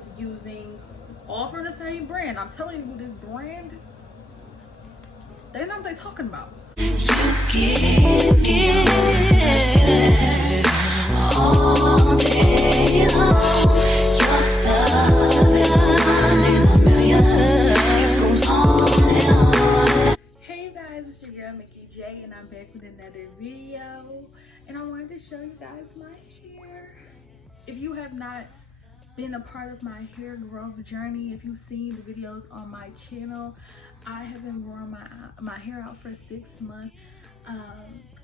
was using, all from the same brand. I'm telling you, this brand, they know what they're talking about. All day long. Your love is one in a million. It goes on and on. Hey you guys, it's your girl Mickey J, and I'm back with another video. And I wanted to show you guys my hair. If you have not been a part of my hair growth journey, if you've seen the videos on my channel, I have been growing my hair out for 6 months.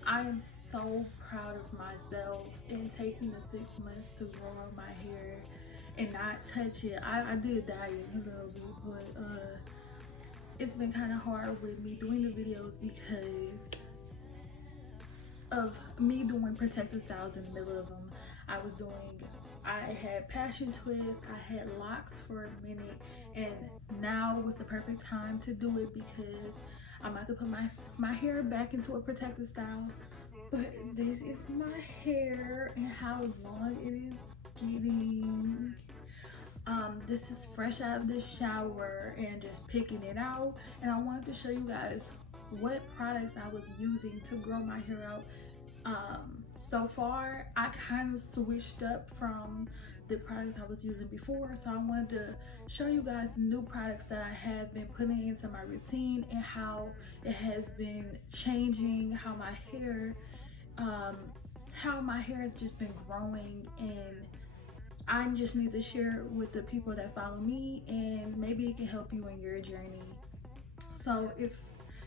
I am so proud of myself in taking the 6 months to grow out my hair and not touch it. I did dye it a little bit, but it's been kind of hard with me doing the videos because of me doing protective styles in the middle of them. I had passion twists, I had locks for a minute, and now was the perfect time to do it because I'm about to put my hair back into a protective style. But this is my hair and how long it is getting. This is fresh out of the shower and just picking it out, and I wanted to show you guys what products I was using to grow my hair out. So far I kind of switched up from the products I was using before, so I wanted to show you guys the new products that I have been putting into my routine and how it has been changing how my hair has just been growing, and I just need to share it with the people that follow me, and maybe it can help you in your journey. So if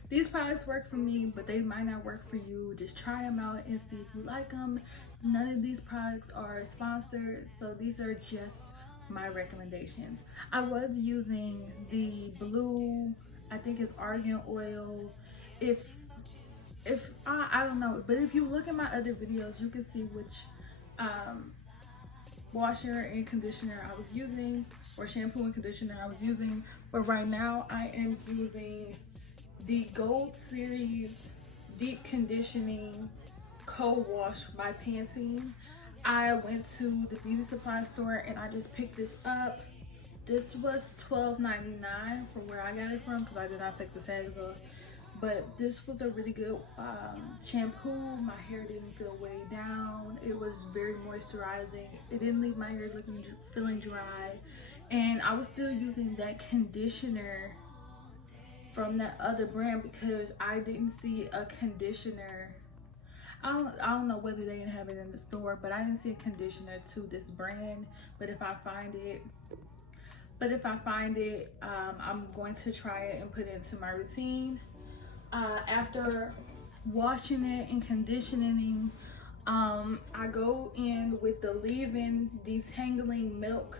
these products work for me, but they might not work for you, just try them out and see if you like them. None of these products are sponsored, so these are just my recommendations. I was using the blue, I think it's Argan oil. If I don't know, but if you look at my other videos, you can see which washer and conditioner I was using, or shampoo and conditioner I was using. But right now I am using the Gold Series Deep Conditioning Co-Wash by Pantene. I went to the beauty supply store and I just picked this up. This was $12.99 from where I got it from because I did not take the tags off. But this was a really good shampoo. My hair didn't feel weighed down. It was very moisturizing. It didn't leave my hair feeling dry. And I was still using that conditioner from that other brand because I didn't see a conditioner. I don't know whether they didn't have it in the store, but I didn't see a conditioner to this brand. But if I find it, I'm going to try it and put it into my routine. After washing it and conditioning, I go in with the leave-in detangling milk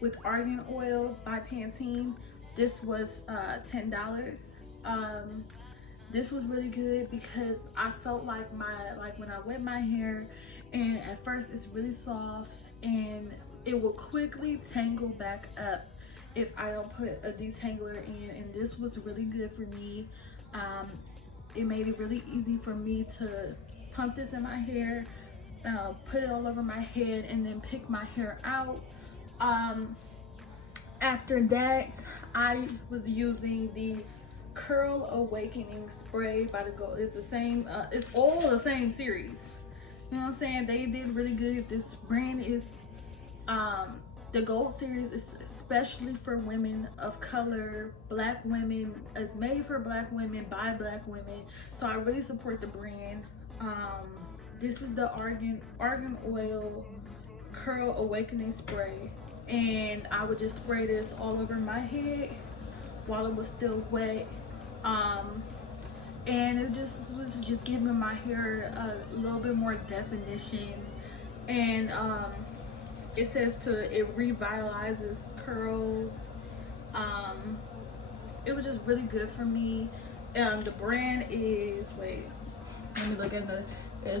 with argan oil by Pantene. This was $10. This was really good because I felt like when I wet my hair, and at first it's really soft and it will quickly tangle back up if I don't put a detangler in, and this was really good for me. It made it really easy for me to pump this in my hair, put it all over my head, and then pick my hair out. After that, I was using the Curl Awakening spray by the Gold. It's the same, it's all the same series. You know what I'm saying? They did really good. This brand is, the Gold series is especially for women of color, black women. It's made for black women by black women. So I really support the brand. This is the Argan Oil Curl Awakening spray. And I would just spray this all over my head while it was still wet. And it was just giving my hair a little bit more definition. And it says it revitalizes curls. It was just really good for me. The brand is, wait, let me look at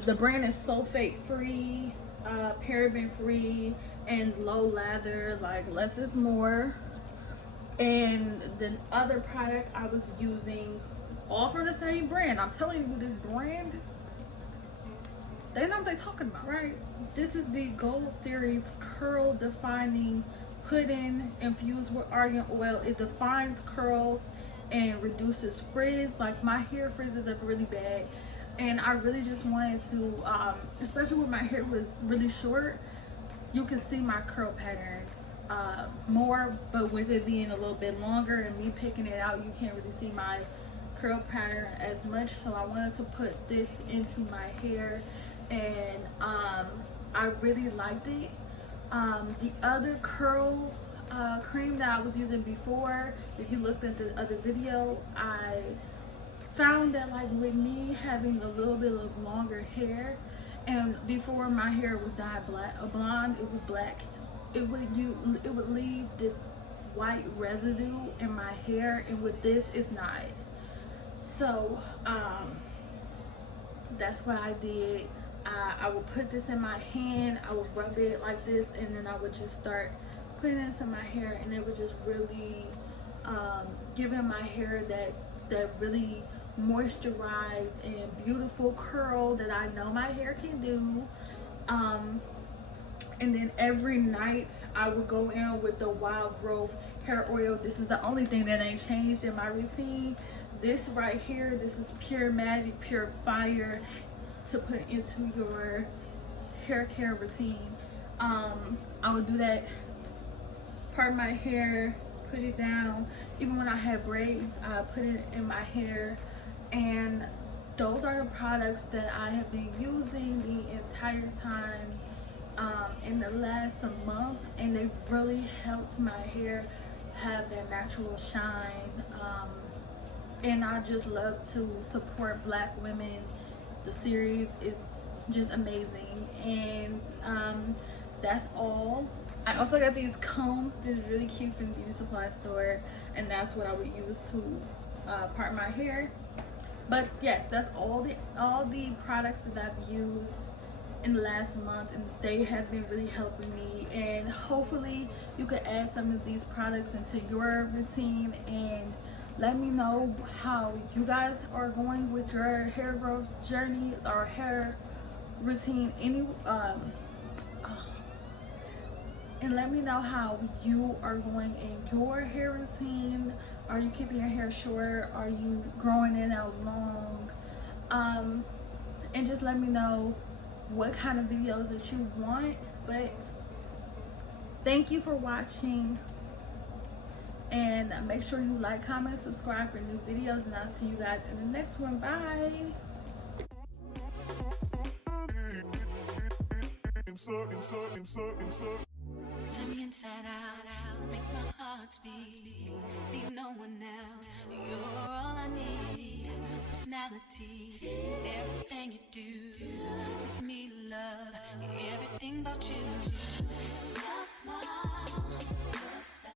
the brand is sulfate free, paraben free, and low lather, like less is more. And the other product I was using, all from the same brand. I'm telling you, this brand, they know what they're talking about, right? This is the Gold Series Curl Defining pudding infused with argan oil. It defines curls and reduces frizz. Like my hair frizzes up really bad, and I really just wanted to, especially when my hair was really short, you can see my curl pattern more, but with it being a little bit longer and me picking it out, you can't really see my curl pattern as much. So I wanted to put this into my hair, and I really liked it. The other curl cream that I was using before, if you looked at the other video, I found that like with me having a little bit of longer hair, and before my hair was dyed black, blonde, it was black, it would leave this white residue in my hair, and with this it's not. So that's what I did. I would put this in my hand, I would rub it like this, and then I would just start putting this in my hair, and it would just really giving my hair that really moisturized and beautiful curl that I know my hair can do. And then every night I would go in with the Wild Growth hair oil. This is the only thing that ain't changed in my routine. This right here, this is pure magic, pure fire to put into your hair care routine. I would do that, part my hair, put it down. Even when I had braids, I put it in my hair. And those are the products that I have been using the entire time in the last month, and they really helped my hair have that natural shine. And I just love to support Black women. The series is just amazing, and that's all. I also got these combs. This is really cute from the beauty supply store, and that's what I would use to part my hair. But yes, that's all the products that I've used in the last month, and they have been really helping me. And hopefully you could add some of these products into your routine, and let me know how you guys are going with your hair growth journey or hair routine. And let me know how you are going in your hair routine. Are you keeping your hair short? Are you growing it out long? And just let me know what kind of videos that you want. But thank you for watching, and make sure you like, comment, subscribe for new videos, and I'll see you guys in the next one. Bye. Turn me inside out, make my heart speak. Need no one else, you're all I need. Personality, everything you do, it's me, love, everything about you.